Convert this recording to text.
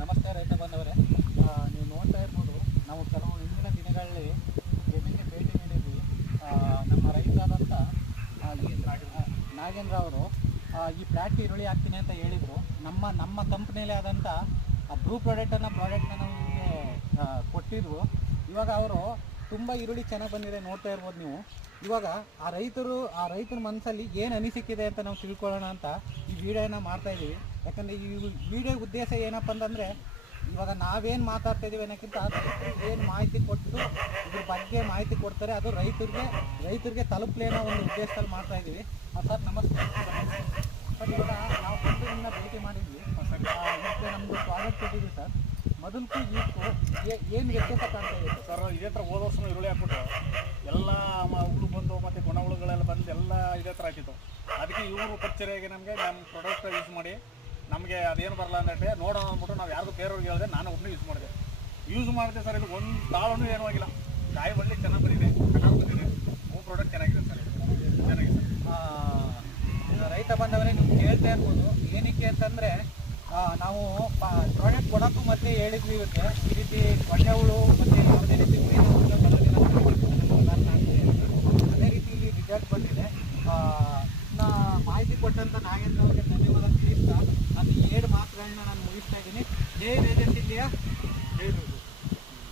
ನಮಸ್ತೆ ರೈತ ಬಾಂಧವರೇ. ನೀವು ನೋಡ್ತಾ ಇರ್ಬೋದು, ನಾವು ಕೆಲವು ಹಿಂದಿನ ದಿನಗಳಲ್ಲಿ ಜಮೀನಿಗೆ ಭೇಟಿ ನೀಡಿದ್ವಿ. ನಮ್ಮ ರೈತರಾದಂಥ ನಾಗೇಂದ್ರ ಅವರು ಈ ಪ್ಲಾಟ್ಗೆ ಈರುಳ್ಳಿ ಹಾಕ್ತೀನಿ ಅಂತ ಹೇಳಿದರು. ನಮ್ಮ ಕಂಪ್ನಿಯಲ್ಲಿ ಆದಂಥ ಬ್ರೂ ಪ್ರಾಡಕ್ಟನ್ನು ನಾವು ನಿಮಗೆ ಕೊಟ್ಟಿದ್ವು. ಇವಾಗ ಅವರು ತುಂಬ ಈರುಳ್ಳಿ ಚೆನ್ನಾಗಿ ಬಂದಿದೆ, ನೋಡ್ತಾ ಇರ್ಬೋದು ನೀವು. ಇವಾಗ ಆ ರೈತರ ಮನಸ್ಸಲ್ಲಿ ಏನು ಅನಿಸಿಕೆ ಅಂತ ನಾವು ತಿಳ್ಕೊಳ್ಳೋಣ ಅಂತ ಈ ವಿಡಿಯೋನ ಮಾಡ್ತಾಯಿದ್ದೀವಿ. ಯಾಕಂದರೆ ಈ ವಿಡಿಯೋ ಉದ್ದೇಶ ಏನಪ್ಪ ಅಂತಂದರೆ, ಇವಾಗ ನಾವೇನು ಮಾತಾಡ್ತಾ ಇದ್ದೀವಿ ಅನ್ನೋಕ್ಕಿಂತ ಏನು ಮಾಹಿತಿ ಕೊಟ್ಟು ಇದ್ರ ಬಗ್ಗೆ ಮಾಹಿತಿ ಕೊಡ್ತಾರೆ, ಅದು ರೈತರಿಗೆ ತಲುಪಲಿ ಅನ್ನೋ ಒಂದು ಉದ್ದೇಶದಲ್ಲಿ ಮಾಡ್ತಾಯಿದ್ದೀವಿ. ಸರ್ ನಮಸ್ತೆ. ಸರ್ ಇವಾಗ ನಾವು ಕಂಪನಿಯಿಂದ ಭೇಟಿ ಮಾಡಿದ್ವಿ. ಮತ್ತು ನಮ್ಮದು ಪ್ರಾಡಕ್ಟ್ ಕೊಟ್ಟಿದ್ವಿ ಸರ್. ಮೊದಲಕ್ಕೂ ಏನು ವ್ಯತ್ಯಾಸ ಕಾಣ್ತಾ ಇದೆ ಸರ್? ಇದೇ ಥರ ಹೋದ ವರ್ಷ ಈರುಳ್ಳಿ ಹಾಕ್ಬಿಟ್ಟು ಎಲ್ಲ ಹುಳು ಬಂದು ಮತ್ತು ಗುಣ ಹುಳುಗಳೆಲ್ಲ ಬಂದು ಎಲ್ಲ ಇದೇ ಥರ ಹಾಕಿತ್ತು. ಅದಕ್ಕೆ ಇವರು ಪರಿಚರ್ಯಾಗಿ ನಮ್ಮ ಪ್ರಾಡಕ್ಟ್ ಯೂಸ್ ಮಾಡಿ ನಮಗೆ ಅದೇನು ಬರಲ್ಲ ಅಂದರೆ ನೋಡೋಣ ಅಂದ್ಬಿಟ್ಟು ನಾವು ಯಾರಿಗೂ ಬೇರೆಯವ್ರಿಗೆ ಹೇಳಿದೆ, ನಾನು ಒಬ್ಬನೇ ಯೂಸ್ ಮಾಡಿದೆ ಸರ್. ಇದು ಒಂದು ತಾಳೂ ಏನೂ ಆಗಿಲ್ಲ. ಕಾಯಿ ಒಳ್ಳೆ ಚೆನ್ನಾಗಿ ಬಂದಿದೆ, ಪ್ರಾಡಕ್ಟ್ ಚೆನ್ನಾಗಿದೆ ಸರ್, ಚೆನ್ನಾಗಿದೆ ಸರ್. ರೈತ ಬಂದವರೇ, ನೀವು ಕೇಳ್ತಾ ಇರ್ಬೋದು. ಏನಕ್ಕೆ ಅಂತಂದರೆ, ನಾವು ಪ್ರಾಡಕ್ಟ್ ಕೊಡೋಕ್ಕೂ ಮತ್ತೆ ಹೇಳಿದ್ವಿ ಇವಕ್ಕೆ, ಈ ರೀತಿ ಒಳ್ಳೆ ಹುಳು ಮತ್ತು ಯಾವುದೇ ರೀತಿ ಅದೇ ರೀತಿ ಇಲ್ಲಿ ರಿಸಲ್ಟ್ ಬಂದಿದೆ. ಇನ್ನು ಮಾಹಿತಿ ಕೊಟ್ಟಂಥ ನಾಗೇಂದ್ರ ಅವರಿಗೆ ಧನ್ಯವಾದ ತಿಳಿಸ್ತಾ ನಾನು 2 ಮಾತುಗಳನ್ನ ನಾನು ಮುಗಿಸ್ತಾ ಇದ್ದೀನಿ. ಜೈ ವೇದಾಂತ ಇಂಡಿಯಾ.